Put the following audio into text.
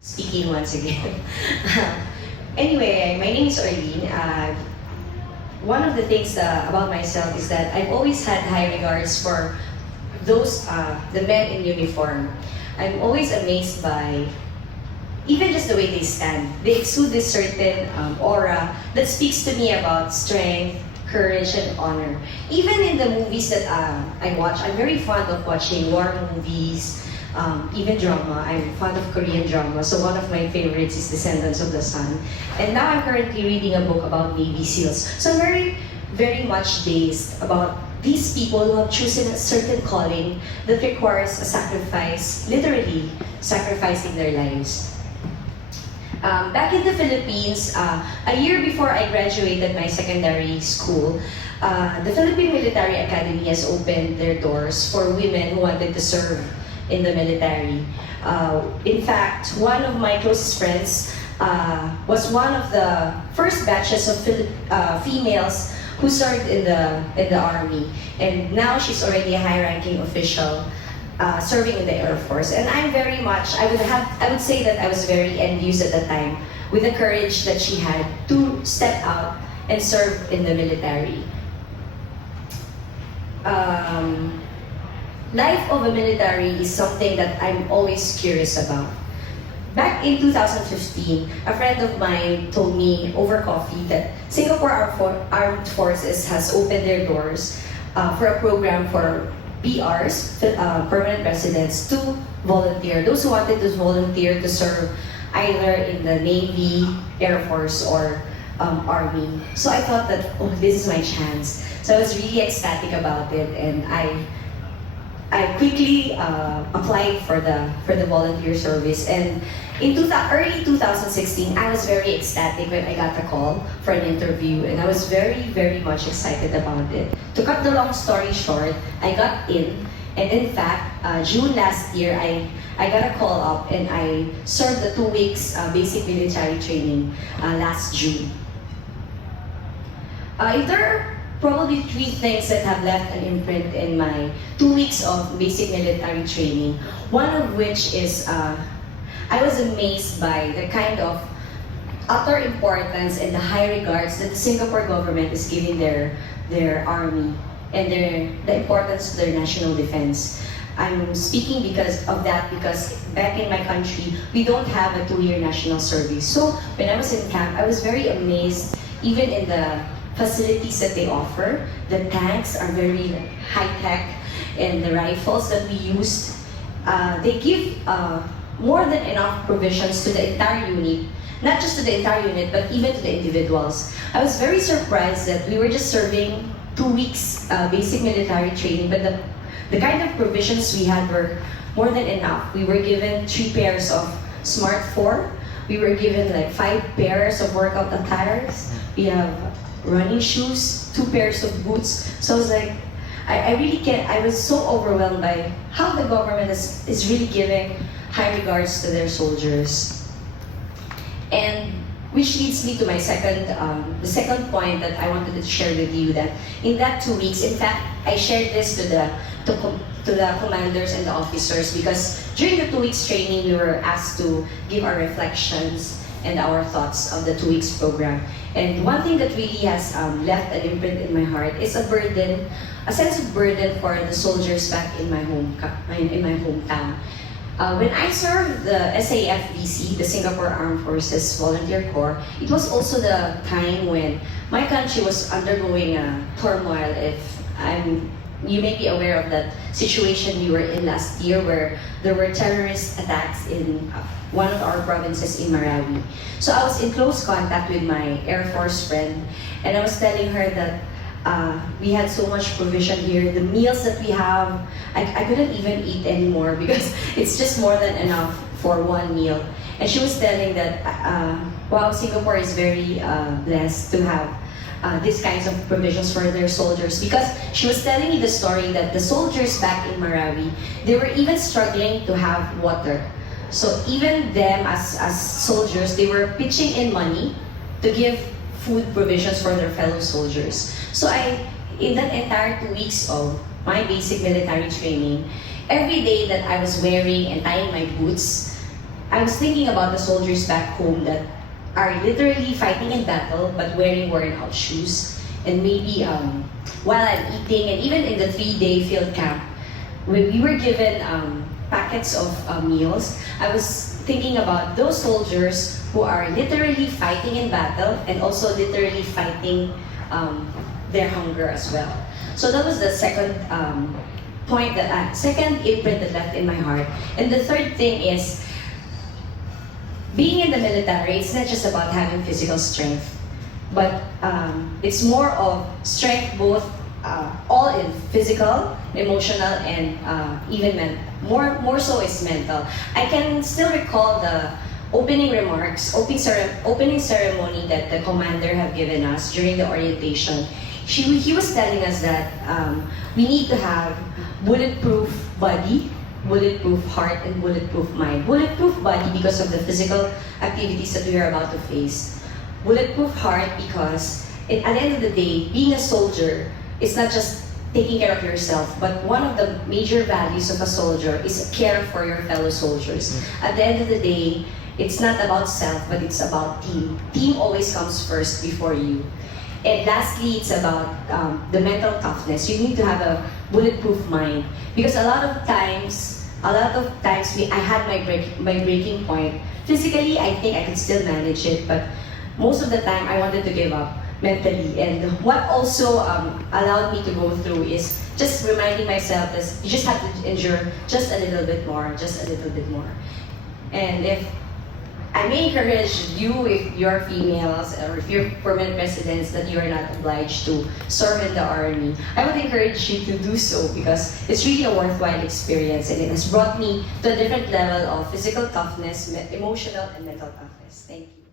Speaking once again. Anyway, my name is Arlene. One of the things about myself is that I've always had high regards for the men in uniform. I'm always amazed by even just the way they stand. They exude this certain aura that speaks to me about strength, courage, and honor. Even in the movies that I watch, I'm very fond of watching war movies, even drama. I'm fond of Korean drama, so one of my favorites is Descendants of the Sun. And now I'm currently reading a book about Navy SEALs. So I'm very, very much based about these people who have chosen a certain calling that requires a sacrifice, literally sacrificing their lives. Back in the Philippines, a year before I graduated my secondary school, the Philippine Military Academy has opened their doors for women who wanted to serve in the military. In fact, one of my closest friends was one of the first batches of females who served in the army, and now she's already a high-ranking official serving in the Air Force. And I'm very much, I would say that I was very envious at the time with the courage that she had to step out and serve in the military. Life of a military is something that I'm always curious about. Back in 2015, a friend of mine told me over coffee that Singapore Armed Forces has opened their doors for a program for PRs, permanent residents, to volunteer. Those who wanted to volunteer to serve either in the Navy, Air Force, or Army. So I thought that, oh, this is my chance. So I was really ecstatic about it, and I quickly applied for the volunteer service. And in early 2016, I was very ecstatic when I got a call for an interview, and I was very, very much excited about it. To cut the long story short, I got in, and in fact, June last year, I got a call up, and I served the 2 weeks basic military training last June. If there are probably 3 things that have left an imprint in my 2 weeks of basic military training. One of which is I was amazed by the kind of utter importance and the high regards that the Singapore government is giving their army and the importance of their national defense. I'm speaking because of that because back in my country, we don't have a 2-year national service. So when I was in camp, I was very amazed even in the facilities that they offer. The tanks are very high-tech, and the rifles that we used, they give more than enough provisions to the entire unit, not just to the entire unit, but even to the individuals. I was very surprised that we were just serving 2 weeks basic military training, but the kind of provisions we had were more than enough. We were given 3 pairs of Smart 4. We were given like 5 pairs of workout attires. We have running shoes, 2 pairs of boots. So I was like, I really can't, I was so overwhelmed by how the government is really giving high regards to their soldiers. And which leads me to my the second point that I wanted to share with you, that in that 2 weeks, in fact, I shared this to the commanders and the officers, because during the 2 weeks training, we were asked to give our reflections and our thoughts of the 2 weeks program. And one thing that really has left an imprint in my heart is a sense of burden for the soldiers back in my hometown. When I served the SAFVC, the Singapore Armed Forces Volunteer Corps, it was also the time when my country was undergoing a turmoil. You may be aware of that situation we were in last year, where there were terrorist attacks in one of our provinces in Marawi. So I was in close contact with my Air Force friend, and I was telling her that we had so much provision here. The meals that we have, I couldn't even eat anymore because it's just more than enough for one meal. And she was telling that, wow, Singapore is very blessed to have these kinds of provisions for their soldiers, because she was telling me the story that the soldiers back in Marawi, they were even struggling to have water. So even them as soldiers, they were pitching in money to give food provisions for their fellow soldiers. So in that entire 2 weeks of my basic military training, every day that I was wearing and tying my boots, I was thinking about the soldiers back home that are literally fighting in battle but wearing worn out shoes. And maybe while I'm eating, and even in the 3-day field camp, when we were given packets of meals, I was thinking about those soldiers who are literally fighting in battle and also literally fighting their hunger as well. So that was the second second imprint that left in my heart. And the third thing is, being in the military, it's not just about having physical strength, but it's more of strength both all in physical, emotional, and even more so is mental. I can still recall the opening remarks, opening ceremony that the commander have given us during the orientation. He was telling us that we need to have bulletproof body, bulletproof heart, and bulletproof mind. Bulletproof body because of the physical activities that we are about to face. Bulletproof heart because at the end of the day, being a soldier is not just taking care of yourself, but one of the major values of a soldier is care for your fellow soldiers. At the end of the day, it's not about self, but it's about team. Team always comes first before you. And lastly, it's about the mental toughness. You need to have a bulletproof mind because a lot of times I had my breaking point. Physically, I think I could still manage it, but most of the time I wanted to give up mentally. And what also allowed me to go through is just reminding myself that you just have to endure just a little bit more, just a little bit more. And if I may encourage you, if you're females or if you're permanent residents, that you're not obliged to serve in the army, I would encourage you to do so because it's really a worthwhile experience and it has brought me to a different level of physical toughness, emotional and mental toughness. Thank you.